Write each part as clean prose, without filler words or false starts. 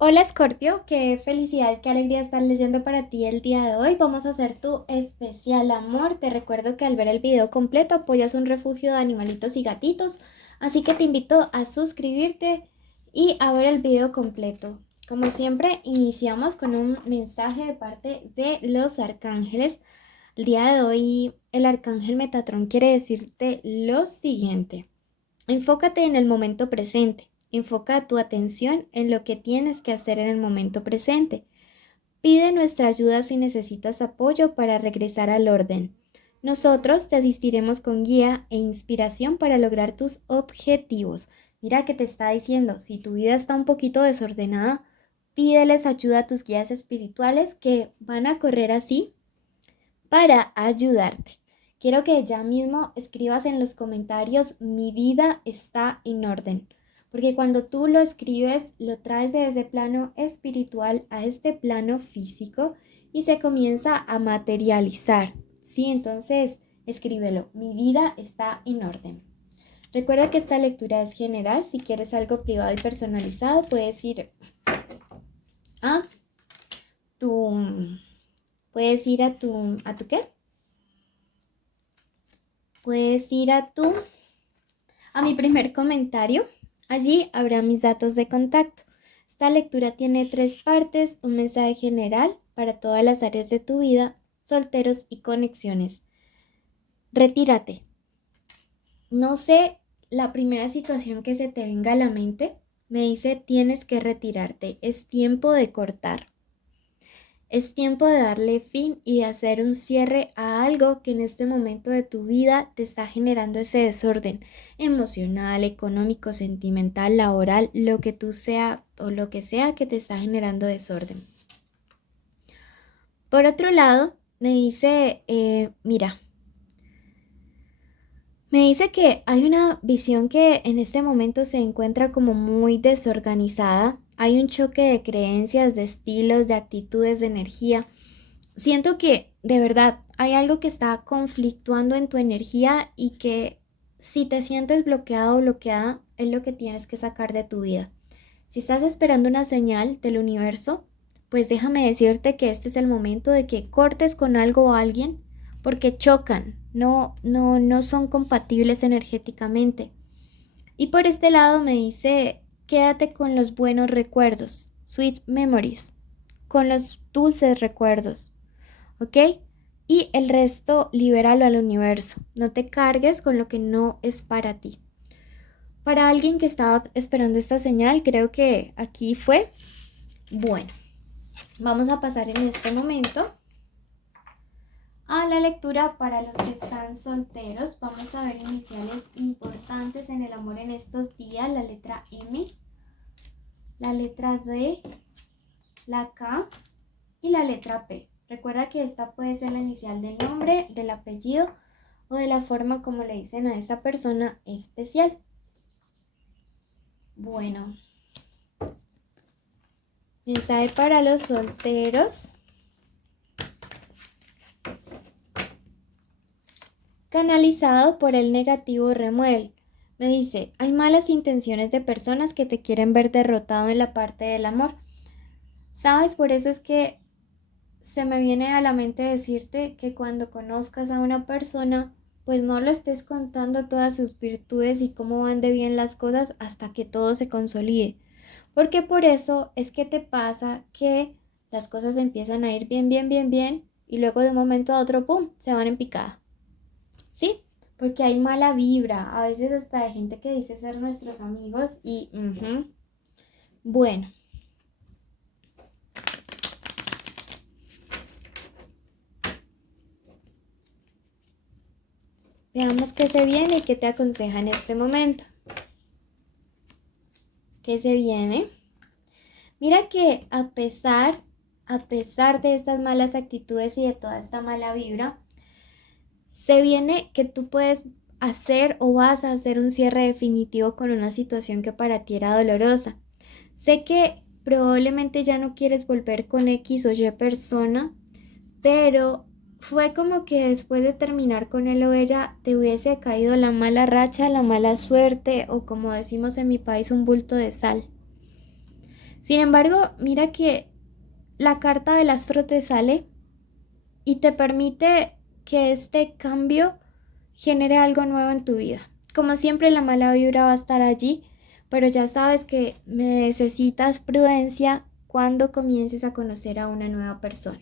Hola Scorpio, qué felicidad, qué alegría estar leyendo para ti el día de hoy. Vamos a hacer tu especial amor. Te recuerdo que al ver el video completo apoyas un refugio de animalitos y gatitos, así que te invito a suscribirte y a ver el video completo. Como siempre, iniciamos con un mensaje de parte de los arcángeles. El día de hoy, el arcángel Metatrón quiere decirte lo siguiente. Enfócate en el momento presente. Enfoca tu atención en lo que tienes que hacer en el momento presente. Pide nuestra ayuda si necesitas apoyo para regresar al orden. Nosotros te asistiremos con guía e inspiración para lograr tus objetivos. Mira que te está diciendo, si tu vida está un poquito desordenada, pídeles ayuda a tus guías espirituales que van a correr así para ayudarte. Quiero que ya mismo escribas en los comentarios, mi vida está en orden. Porque cuando tú lo escribes, lo traes de ese plano espiritual a este plano físico y se comienza a materializar. ¿Sí? Entonces, escríbelo, mi vida está en orden. Recuerda que esta lectura es general. Si quieres algo privado y personalizado, puedes ir a tu... Puedes ir ¿a tu qué? Puedes ir a mi primer comentario. Allí habrá mis datos de contacto. Esta lectura tiene 3 partes, un mensaje general para todas las áreas de tu vida, solteros y conexiones. Retírate. No sé la primera situación que se te venga a la mente. Me dice tienes que retirarte. Es tiempo de cortar. Es tiempo de darle fin y de hacer un cierre a algo que en este momento de tu vida te está generando ese desorden emocional, económico, sentimental, laboral, lo que tú sea o lo que sea que te está generando desorden. Por otro lado, me dice, me dice que hay una visión que en este momento se encuentra como muy desorganizada. Hay un choque de creencias, de estilos, de actitudes, de energía. Siento que de verdad hay algo que está conflictuando en tu energía y que si te sientes bloqueado o bloqueada es lo que tienes que sacar de tu vida. Si estás esperando una señal del universo, pues déjame decirte que este es el momento de que cortes con algo o alguien porque chocan, no son compatibles energéticamente. Y por este lado me dice, quédate con los buenos recuerdos, sweet memories, con los dulces recuerdos. ¿Ok? Y el resto libéralo al universo. No te cargues con lo que no es para ti. Para alguien que estaba esperando esta señal, creo que aquí fue. Bueno, vamos a pasar en este momento a la lectura para los que están solteros. Vamos a ver iniciales importantes en el amor en estos días. La letra M, la letra D, la K y la letra P. Recuerda que esta puede ser la inicial del nombre, del apellido o de la forma como le dicen a esa persona especial. Bueno, mensaje para los solteros. Canalizado por el negativo Remuel. Me dice, hay malas intenciones de personas que te quieren ver derrotado en la parte del amor. ¿Sabes? Por eso es que se me viene a la mente decirte que cuando conozcas a una persona, pues no le estés contando todas sus virtudes y cómo van de bien las cosas hasta que todo se consolide. Porque por eso es que te pasa que las cosas empiezan a ir bien, bien, bien, bien y luego de un momento a otro, ¡pum!, se van en picada. ¿Sí? Porque hay mala vibra, a veces hasta de gente que dice ser nuestros amigos y... Bueno, veamos qué se viene y qué te aconseja en este momento. ¿Qué se viene? Mira que a pesar de estas malas actitudes y de toda esta mala vibra, se viene que tú puedes hacer o vas a hacer un cierre definitivo con una situación que para ti era dolorosa. Sé que probablemente ya no quieres volver con X o Y persona, pero fue como que después de terminar con él o ella te hubiese caído la mala racha, la mala suerte o como decimos en mi país un bulto de sal. Sin embargo, mira que la carta del astro te sale y te permite que este cambio genere algo nuevo en tu vida. Como siempre, la mala vibra va a estar allí, pero ya sabes que necesitas prudencia cuando comiences a conocer a una nueva persona.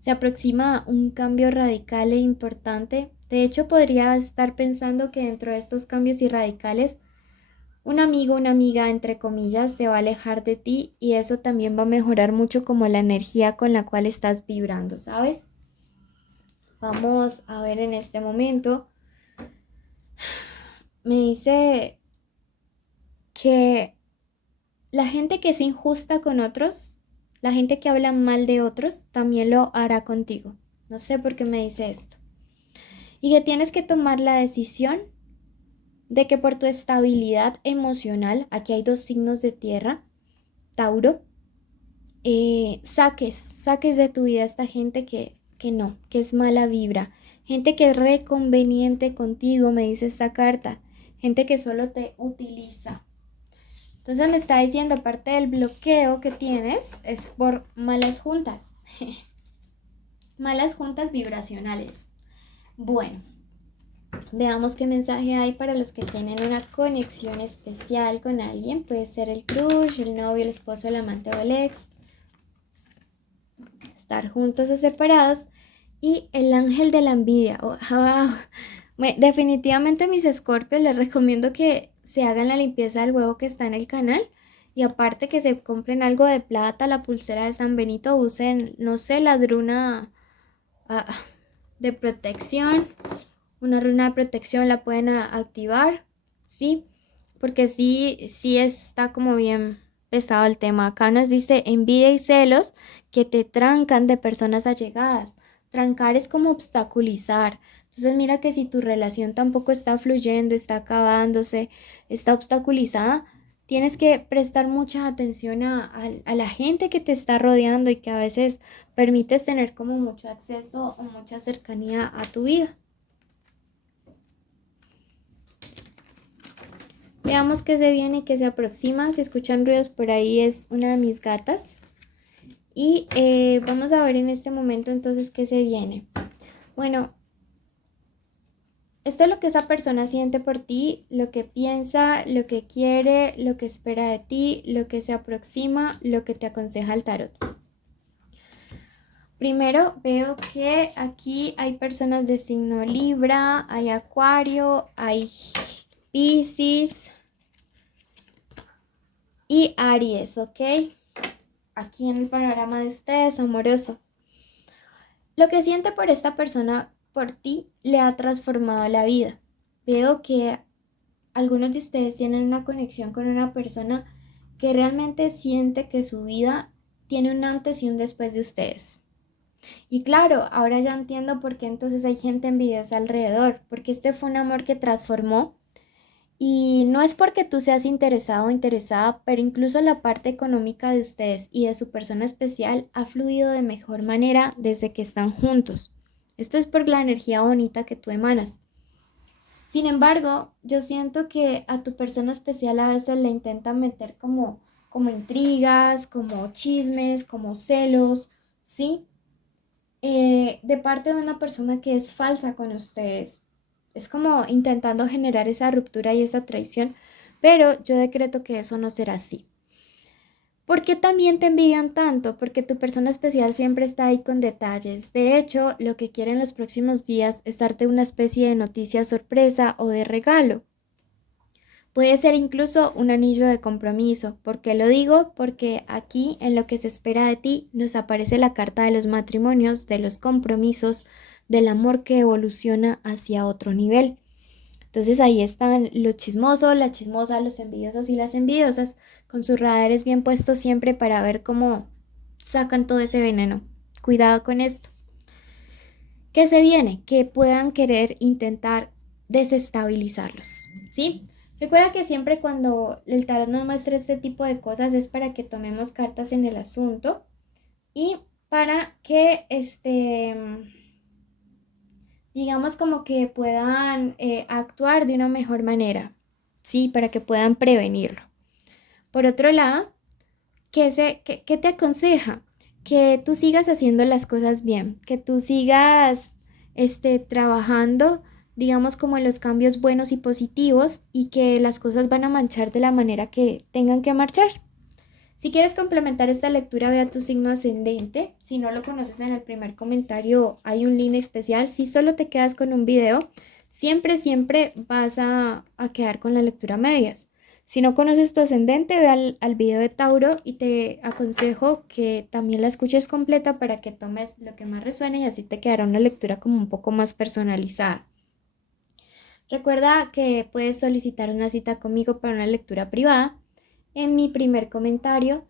Se aproxima un cambio radical e importante. De hecho, podría estar pensando que dentro de estos cambios y radicales, un amigo, una amiga, entre comillas, se va a alejar de ti y eso también va a mejorar mucho como la energía con la cual estás vibrando, ¿sabes? Vamos a ver en este momento. Me dice que la gente que es injusta con otros, la gente que habla mal de otros, también lo hará contigo. No sé por qué me dice esto. Y que tienes que tomar la decisión de que por tu estabilidad emocional, aquí hay dos signos de tierra, Tauro, saques de tu vida a esta gente que no, que es mala vibra. Gente que es reconveniente contigo, me dice esta carta. Gente que solo te utiliza. Entonces me está diciendo, aparte del bloqueo que tienes, es por malas juntas. Malas juntas vibracionales. Bueno, veamos qué mensaje hay para los que tienen una conexión especial con alguien. Puede ser el crush, el novio, el esposo, el amante o el ex. Estar juntos o separados. Y el ángel de la envidia. Oh, wow. Definitivamente mis escorpios les recomiendo que se hagan la limpieza del huevo que está en el canal. Y aparte que se compren algo de plata, la pulsera de San Benito, usen, no sé, la runa de protección. Una runa de protección la pueden activar, ¿sí? Porque sí está como bien pesado el tema. Acá nos dice envidia y celos que te trancan de personas allegadas. Trancar es como obstaculizar. Entonces mira que si tu relación tampoco está fluyendo, está acabándose, está obstaculizada, tienes que prestar mucha atención a la gente que te está rodeando y que a veces permites tener como mucho acceso o mucha cercanía a tu vida. Veamos qué se viene, qué se aproxima. Si escuchan ruidos por ahí es una de mis gatas. Y vamos a ver en este momento entonces qué se viene. Bueno, esto es lo que esa persona siente por ti, lo que piensa, lo que quiere, lo que espera de ti, lo que se aproxima, lo que te aconseja el tarot. Primero veo que aquí hay personas de signo Libra, hay Acuario, hay Piscis y Aries, ¿ok? Aquí en el panorama de ustedes, amoroso. Lo que siente por esta persona, por ti, le ha transformado la vida. Veo que algunos de ustedes tienen una conexión con una persona que realmente siente que su vida tiene un antes y un después de ustedes. Y claro, ahora ya entiendo por qué entonces hay gente envidiosa alrededor, porque este fue un amor que transformó. Y no es porque tú seas interesado o interesada, pero incluso la parte económica de ustedes y de su persona especial ha fluido de mejor manera desde que están juntos. Esto es por la energía bonita que tú emanas. Sin embargo, yo siento que a tu persona especial a veces le intentan meter como intrigas, como chismes, como celos, ¿sí? De parte de una persona que es falsa con ustedes. Es como intentando generar esa ruptura y esa traición, pero yo decreto que eso no será así. ¿Por qué también te envidian tanto? Porque tu persona especial siempre está ahí con detalles. De hecho, lo que quiere en los próximos días es darte una especie de noticia sorpresa o de regalo. Puede ser incluso un anillo de compromiso. ¿Por qué lo digo? Porque aquí en lo que se espera de ti nos aparece la carta de los matrimonios, de los compromisos, del amor que evoluciona hacia otro nivel. Entonces ahí están los chismosos, la chismosa, los envidiosos y las envidiosas con sus radares bien puestos siempre para ver cómo sacan todo ese veneno. Cuidado con esto. ¿Qué se viene? Que puedan querer intentar desestabilizarlos, ¿sí? Recuerda que siempre cuando el tarot nos muestra este tipo de cosas es para que tomemos cartas en el asunto y para que digamos como que puedan actuar de una mejor manera, ¿sí? Para que puedan prevenirlo. Por otro lado, ¿qué te aconseja? Que tú sigas haciendo las cosas bien, que tú sigas trabajando, digamos, como en los cambios buenos y positivos y que las cosas van a marchar de la manera que tengan que marchar. Si quieres complementar esta lectura, ve a tu signo ascendente. Si no lo conoces, en el primer comentario hay un link especial. Si solo te quedas con un video, siempre vas a quedar con la lectura a medias. Si no conoces tu ascendente, ve al video de Tauro y te aconsejo que también la escuches completa para que tomes lo que más resuene y así te quedará una lectura como un poco más personalizada. Recuerda que puedes solicitar una cita conmigo para una lectura privada. En mi primer comentario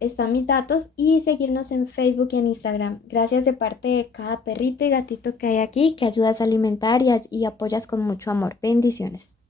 están mis datos y seguirnos en Facebook y en Instagram. Gracias de parte de cada perrito y gatito que hay aquí, que ayudas a alimentar y apoyas con mucho amor. Bendiciones.